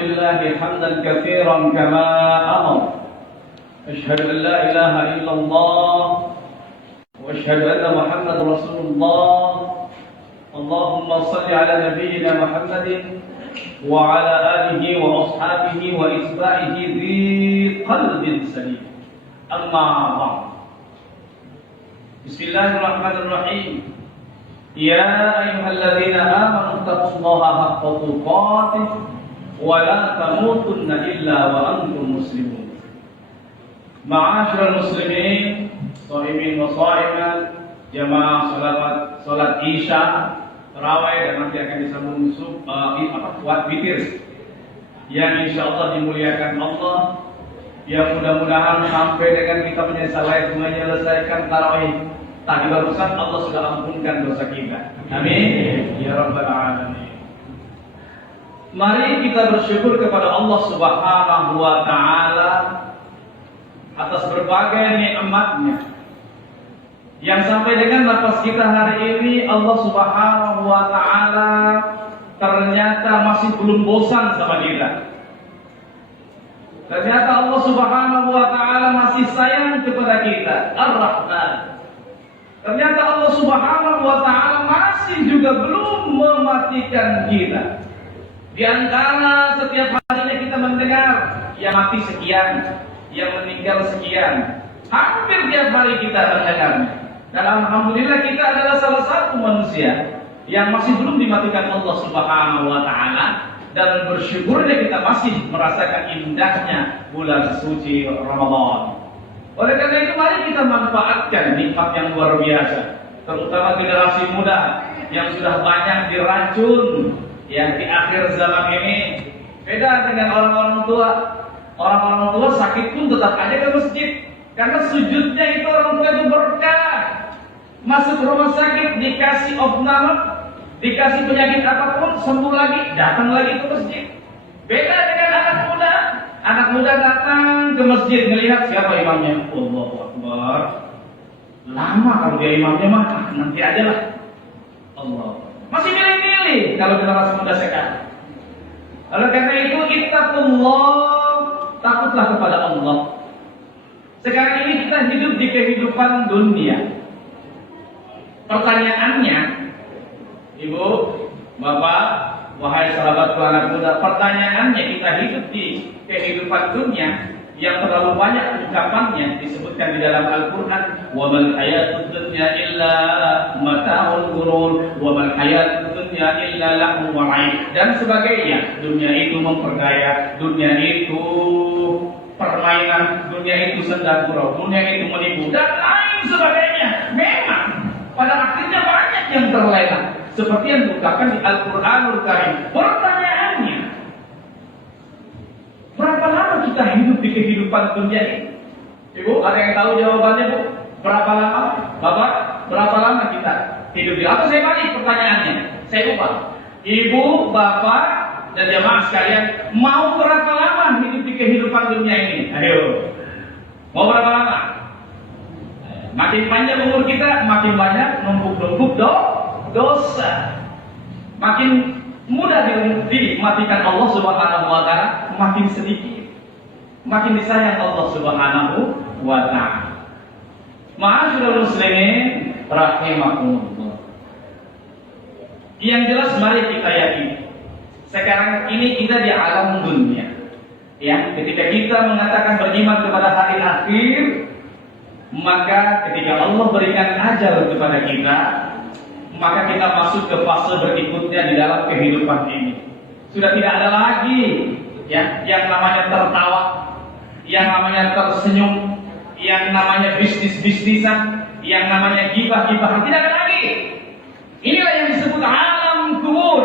لله حمدا كثيرا كما أمر. أشهد أن لا إله إلا الله وأشهد أن محمد رسول الله. اللهم صل على نبينا محمد وعلى آله وأصحابه وإتباعه ذي قلب سليم. أما بعد. بسم الله الرحمن الرحيم. يا أيها الذين آمنوا اتقوا الله حق تقاته ولا تموتن إلا وأنتم مسلمون. معاشر المسلمين shaimin wa shaimat, jamaah salat Isya, tarawih, dan nanti akan disambung witir yang insyaallah dimuliakan Allah, yang mudah-mudahan sampai dengan kita menyelesaikan tarawih tadi barusan, Allah sudah ampunkan dosa kita. Amin ya rabbal alamin. Mari kita bersyukur kepada Allah Subhanahu wa taala atas berbagai nikmatnya yang sampai dengan nafas kita hari ini. Allah Subhanahu wa taala ternyata masih belum bosan sama kita. Ternyata Allah Subhanahu wa taala masih sayang kepada kita, Ar-Rahman. Ternyata Allah Subhanahu wa taala masih juga belum mematikan kita. Di antara setiap harinya kita mendengar yang mati sekian, yang meninggal sekian, hampir tiap hari kita mendengarnya. Dan alhamdulillah kita adalah salah satu manusia yang masih belum dimatikan Allah Subhanahu wa taala, dan bersyukurnya kita masih merasakan indahnya bulan suci Ramadan. Oleh karena itu mari kita manfaatkan nikmat yang luar biasa, terutama generasi muda yang sudah banyak diracun yang di akhir zaman ini. Beda dengan orang-orang tua. Orang-orang tua sakit pun tetap aja ke masjid, karena sujudnya itu orang tua itu berkah. Masuk rumah sakit dikasih opname, dikasih penyakit apapun, sembuh lagi, datang lagi ke masjid. Beda dengan anak muda. Anak muda datang ke masjid melihat siapa imamnya, Allahu Akbar. Lama kalau dia imamnya mah, nanti aja lah. Allah. Masih milih-milih kalau generasi muda sekarang. Oleh karena itu ittaqullah, takutlah kepada Allah. Sekarang ini kita hidup di kehidupan dunia. Pertanyaannya, Ibu, Bapak, wahai sahabatku anak muda, pertanyaannya, kita hidup di kehidupan dunia yang terlalu banyak ucapannya disebutkan di dalam Al-Quran. Wa mal hayatud dunya illa mata'ul ghurur, wa mal hayatud dunya illa lahmu wa 'ain, dan sebagainya. Dunia itu memperdaya, dunia itu permainan, dunia itu senda gurau, dunia itu menipu, dan lain sebagainya. Memang pada akhirnya banyak yang terlena, seperti yang diungkapkan di Al-Quranul Karim. Pertanyaannya, berapa lama kita hidup di kehidupan dunia ini? Ibu, ada yang tahu jawabannya, Bu? Berapa lama? Bapak, berapa lama kita hidup di? Atau saya balik pertanyaannya, saya ubah. Ibu, Bapak, dan jamaah sekalian, mau berapa lama hidup di kehidupan dunia ini? Ayo, mau berapa lama? Makin panjang umur kita, makin banyak numpuk-numpuk dosa. Makin mudah dimatikan Allah Subhanahu wa taala, makin sedikit makin disayang Allah Subhanahu wa taala. Ma'asyiral muslimin rahimakumullah. Yang jelas mari kita yakini, sekarang ini kita di alam dunia. Ya, ketika kita mengatakan beriman kepada hari akhir, maka ketika Allah berikan ajal kepada kita, maka kita masuk ke fase berikutnya di dalam kehidupan ini. Sudah tidak ada lagi ya yang namanya tertawa, yang namanya tersenyum, yang namanya bisnis-bisnisan, yang namanya gibah-gibahan. Tidak ada lagi. Inilah yang disebut alam kubur.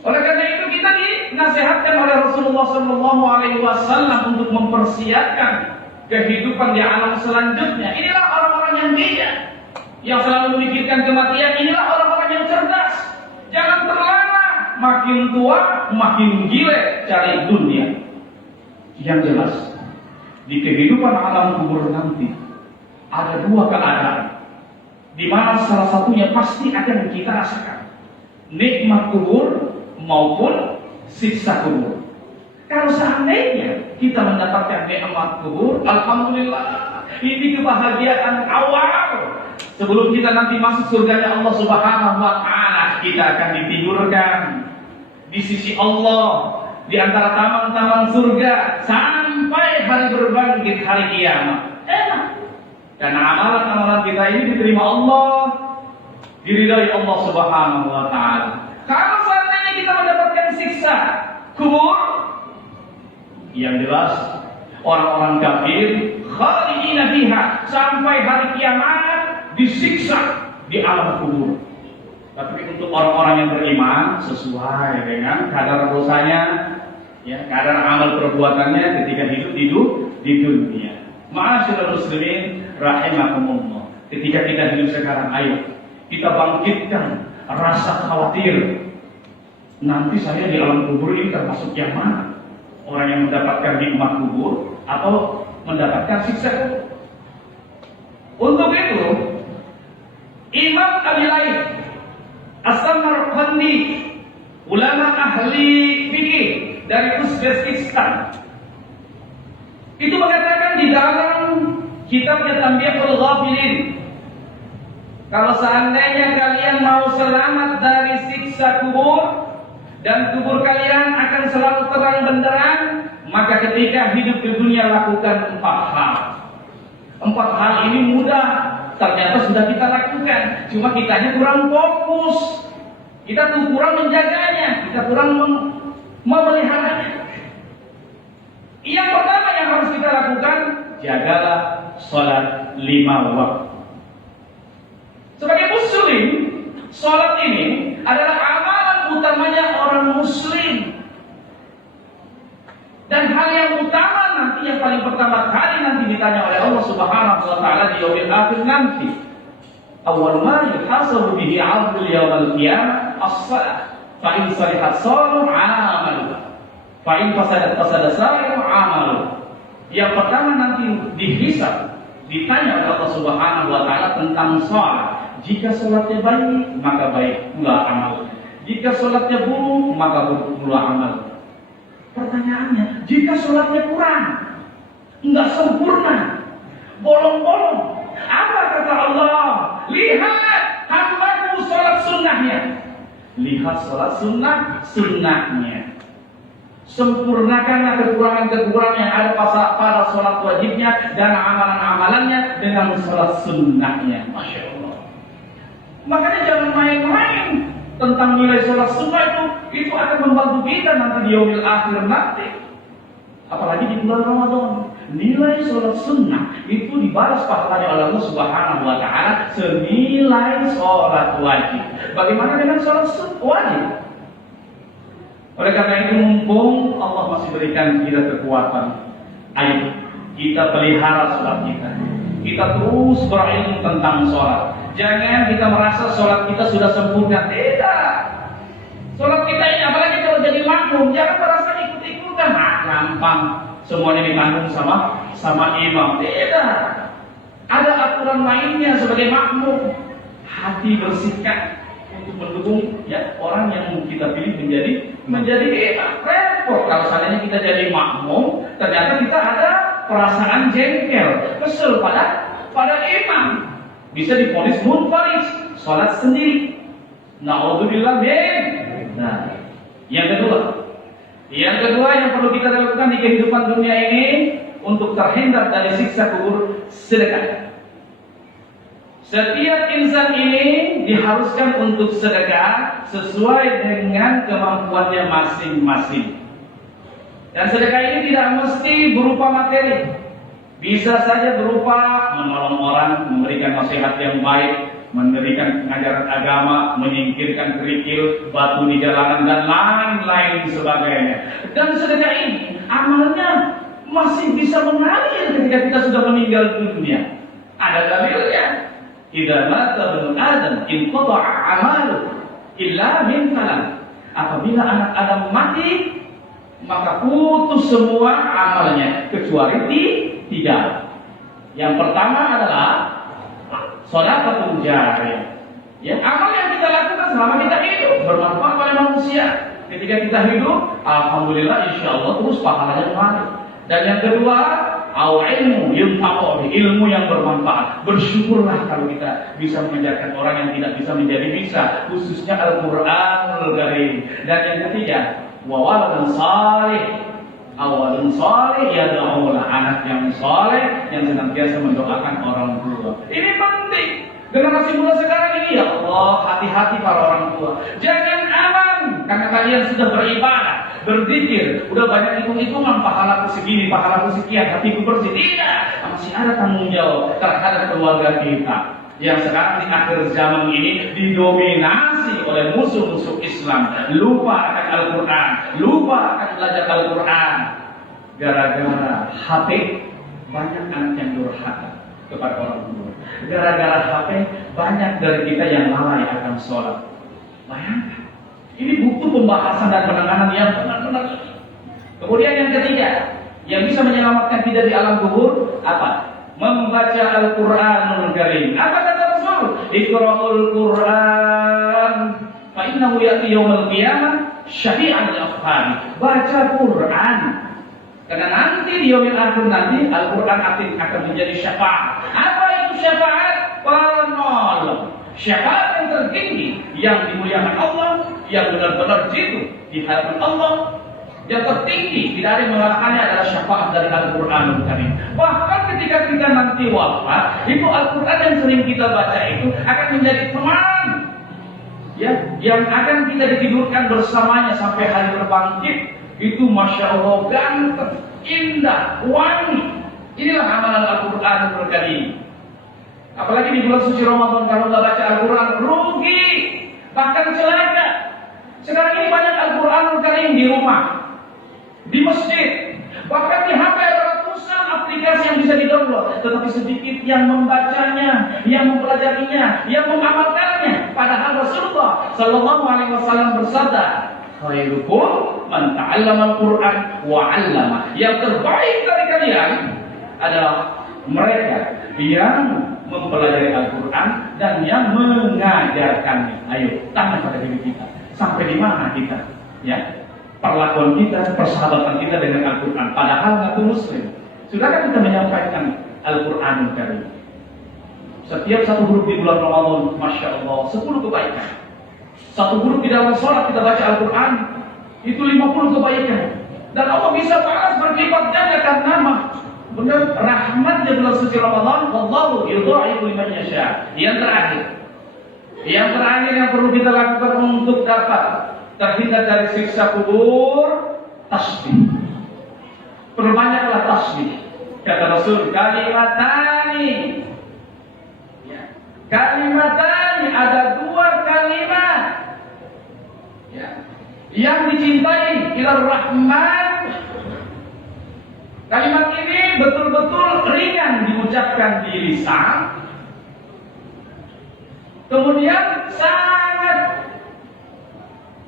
Oleh karena itu kita dinasihatkan oleh Rasulullah SAW untuk mempersiapkan kehidupan di alam selanjutnya. Inilah orang-orang yang bijak, yang selalu memikirkan kematian. Inilah orang-orang yang cerdas. Jangan terlena, makin tua makin gile cari dunia. Yang jelas, di kehidupan alam kubur nanti ada dua keadaan, di mana salah satunya pasti akan kita rasakan, nikmat kubur maupun siksa kubur. Kalau seandainya kita mendapatkan nikmat kubur, alhamdulillah, ini kebahagiaan awal. Sebelum kita nanti masuk surganya Allah Subhanahu wa taala, kita akan ditidurkan di sisi Allah di antara taman-taman surga sampai hari berbangkit hari kiamat. Enak. Karena amalan-amalan kita ini diterima Allah, diridhai Allah Subhanahu wa taala. Kalau seandainya kita mendapatkan siksa kubur, yang jelas orang-orang kafir khalidina fiha sampai hari kiamat disiksa di alam kubur. Tapi untuk orang-orang yang beriman sesuai dengan kadar dosanya, ya, kadar amal perbuatannya ketika hidup di dunia. Ma'asyiral muslimin rahimakumullah. Ketika kita hidup sekarang, ayo kita bangkitkan rasa khawatir. Nanti saya di alam kubur ini termasuk yang mana? Orang yang mendapatkan nikmat kubur atau mendapatkan siksa kubur? Untuk itu, Imam Abi Laith As-Samarqandi, ulama ahli fikih dari Uzbekistan, itu mengatakan di dalam kitabnya Tanbihul Ghafilin, kalau seandainya kalian mau selamat dari siksa kubur dan kubur kalian akan selalu terang benderang, maka ketika hidup di dunia lakukan 4 hal. 4 hal ini mudah, ternyata sudah kita lakukan, cuma kitanya kurang fokus, kita tuh kurang menjaganya, kita kurang memeliharanya. Yang pertama yang harus kita lakukan, jagalah sholat 5 waktu. Sebagai muslim, sholat ini adalah amalan utamanya orang muslim. Dan hal yang utama nanti, yang paling pertama kali nanti ditanya oleh Allah Subhanahu wa taala di yaumil akhir nanti. Awwal ma yuhasabu bihi 'abdul yaumil qiyamah as-shalah. Fa in salihat shalu 'amaluhu. Fa in fasada sa'iru 'amaluhu. Yang pertama nanti dihisab, ditanya oleh Allah Subhanahu wa taala tentang salat. Jika salatnya baik, maka baik pula amal. Jika salatnya buruk, maka buruk pula amal. Pertanyaannya, jika sholatnya kurang, enggak sempurna, bolong-bolong, apa kata Allah? Lihat hambaku sholat sunnahnya. Lihat sholat sunnahnya. Sempurnakanlah kekurangan-kekurangan yang ada pada sholat wajibnya dan amalan-amalannya dengan sholat sunnahnya. Masya Allah. Makanya jangan main-main tentang nilai sholat sunnah itu akan membantu kita nanti di yaumil akhir nanti. Apalagi di bulan Ramadan, nilai sholat sunnah itu dibalas pahalanya oleh Allah Subhanahu wa taala senilai sholat wajib. Bagaimana dengan sholat wajib? Oleh karena itu, mumpung Allah masih berikan kita kekuatan, ayo kita pelihara sholat kita. Kita terus berilmu tentang sholat. Jangan kita merasa sholat kita sudah sempurna. Tidak. Sholat kita ini, apalagi kalau jadi makmum, jangan merasa ikut-ikutan. Gampang. Semuanya ditanggung sama imam. Tidak. Ada aturan mainnya sebagai makmum. Hati bersihkan untuk mendukung ya orang yang kita pilih menjadi imam. Repot kalau seandainya kita jadi makmum, ternyata kita ada perasaan jengkel, kesel pada imam. Bisa diponis munfarid, sholat sendiri. Na'udzubillah min. Nah, yang kedua yang perlu kita lakukan di kehidupan dunia ini untuk terhindar dari siksa kubur, sedekah. Setiap insan ini diharuskan untuk sedekah sesuai dengan kemampuannya masing-masing. Dan sedekah ini tidak mesti berupa materi. Bisa saja berupa menolong orang, memberikan nasihat yang baik, memberikan pengajaran agama, menyingkirkan kerikil, batu di jalanan, dan lain-lain sebagainya. Dan sedekah ini amalnya masih bisa mengalir ketika kita sudah meninggal dunia. Ada dalilnya. Idza mata ibnu Adam inqata'a 'amaluhu illa min salam. Apabila anak Adam mati, maka putus semua amalnya kecuali 3. Yang pertama adalah sholatul jariyah. Ya, amal yang kita lakukan selama kita hidup bermanfaat pada manusia. Ketika kita hidup, alhamdulillah insya Allah terus pahalanya mengalir. Dan yang kedua, ilmu ilmu yang bermanfaat. Bersyukurlah kalau kita bisa mengajarkan orang yang tidak bisa menjadi bisa, khususnya Al-Qur'anul Karim. Dan yang ketiga, wawaladun salih yad'ulah, anak yang saleh yang senantiasa mendoakan orang tua. Ini penting. Generasi muda sekarang ini, ya Allah, hati-hati para orang tua. Jangan aman karena kalian sudah beribadah, berzikir, udah banyak hitung-hitungan pahala segini, pahala sekian, hatiku bersih. Tidak, masih ada tanggung jawab terhadap keluarga kita yang sekarang di akhir zaman ini didominasi oleh musuh-musuh Islam. Lupa akan Al-Quran, lupa akan belajar Al-Quran. Gara-gara HP, banyak anak yang durhaka kepada orang tua. Gara-gara HP, banyak dari kita yang lalai akan sholat. Bayangkan, ini butuh pembahasan dan penanganan yang benar-benar. Kemudian yang ketiga, yang bisa menyelamatkan kita di alam kubur, apa? Membaca Al-Quranul Karim. Apa kata Rasul? Iqra'ul Quran, fa innahu ya'ti yaumil qiyamah syafi'an li ashabi. Baca Quran, karena nanti di yaumil akhir nanti Al-Quran akan menjadi syafaat. Apa itu syafaat? Penolong. Syafaat yang tertinggi, yang dimuliakan Allah, yang benar-benar jitu di hadapan Allah. Yang tertinggi, tidak ada yang mengalahkannya, adalah syafaat dari Al-Quranul Karim. Bahkan ketika kita nanti wafat, itu Al-Quran yang sering kita baca itu akan menjadi teman, ya, yang akan kita ditidurkan bersamanya sampai hari berbangkit. Itu Masya Allah, ganteng, indah, wangi. Inilah amalan Al-Quranul Karim. Apalagi di bulan suci Ramadan, kalau nggak baca Al-Quran, rugi, bahkan celaka. Sekarang ini banyak Al-Quranul Karim di rumah, di masjid, bahkan di HP ada ratusan aplikasi yang bisa di-download, tetapi sedikit yang membacanya, yang mempelajarinya, yang mengamalkannya. Padahal Rasulullah Sallallahu Alaihi Wasallam bersabda, khairukum man ta'allama Al-Quran wa 'allama. Yang terbaik dari kalian adalah mereka yang mempelajari Al-Quran dan yang mengajarkannya. Ayo, tanya pada diri kita, sampai di mana kita, ya, perlakuan kita, persahabatan kita dengan Al-Quran. Padahal ngaku Muslim. Sudahkah kita menyampaikan Al-Quranul Karim? Setiap satu huruf di bulan Ramadan, Masya Allah, 10 kebaikan. Satu huruf di dalam sholat kita baca Al-Quran, itu 50 kebaikan. Dan Allah bisa balas berlipat ganda karena benar rahmat di bulan suci Ramadan. Wallahu yudha'ifu liman yasha. Yang terakhir yang perlu kita lakukan untuk dapat terhindar dari siksa kubur, tasbih. Perbanyaklah tasbih. Kata Rasul, kalimatani, ya, kalimatani, ada 2 kalimat, ya, yang dicintai ilar rahman. Kalimat ini betul-betul ringan diucapkan di lisan, kemudian sangat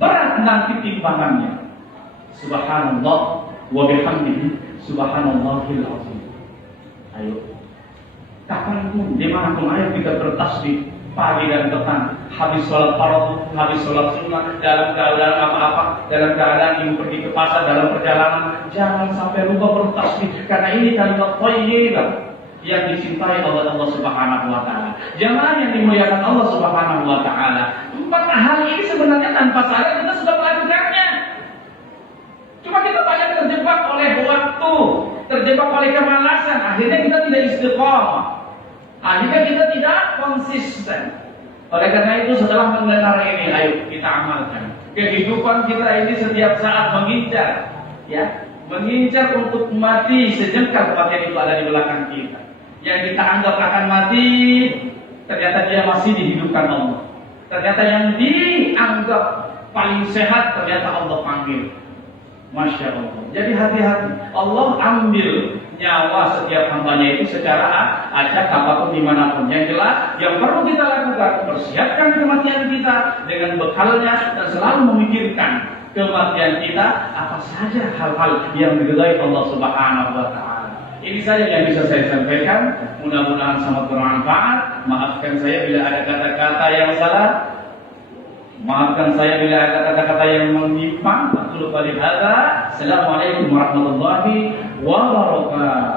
berat nanti timbangannya. Subhanallah wa bihamdihi subhanallahil azim. Ayo, kapanpun, dimanapun, ayo kita bertasbih pagi dan petang, habis sholat fardu, habis sholat sunnah, dalam keadaan apa-apa, dalam keadaan ibu pergi ke pasar, dalam perjalanan, jangan sampai lupa bertasbih, karena ini kalimat thayyibah yang dicintai oleh Allah Subhanahu wa taala. Jamaah yang dimuliakan Allah Subhanahu wa taala. 4 hal ini sebenarnya tanpa sadar kita sudah melakukannya. Cuma kita banyak terjebak oleh waktu, terjebak oleh kemalasan, akhirnya kita tidak istiqamah. Akhirnya kita tidak konsisten. Oleh karena itu, setelah mendengar ini, ayo kita amalkan. Kehidupan kita ini setiap saat mengincar, ya, mengincar untuk mati. Sejengkal kematian itu ada di belakang kita. Yang kita anggap akan mati, ternyata dia masih dihidupkan Allah. Ternyata yang dianggap paling sehat, ternyata Allah panggil. Masya Allah. Jadi hati-hati. Allah ambil nyawa setiap hambanya itu secara acak apapun dimanapun. Yang jelas, yang perlu kita lakukan, persiapkan kematian kita dengan bekalnya dan selalu memikirkan kematian kita, apa saja hal-hal yang diridai Allah Subhanahu wa taala. Ini saja yang bisa saya sampaikan. Mudah-mudahan sangat bermanfaat. Maafkan saya bila ada kata-kata yang salah. Maafkan saya bila ada kata-kata yang menyimpang. Aku lupa lihada. Assalamualaikum warahmatullahi wabarakatuh.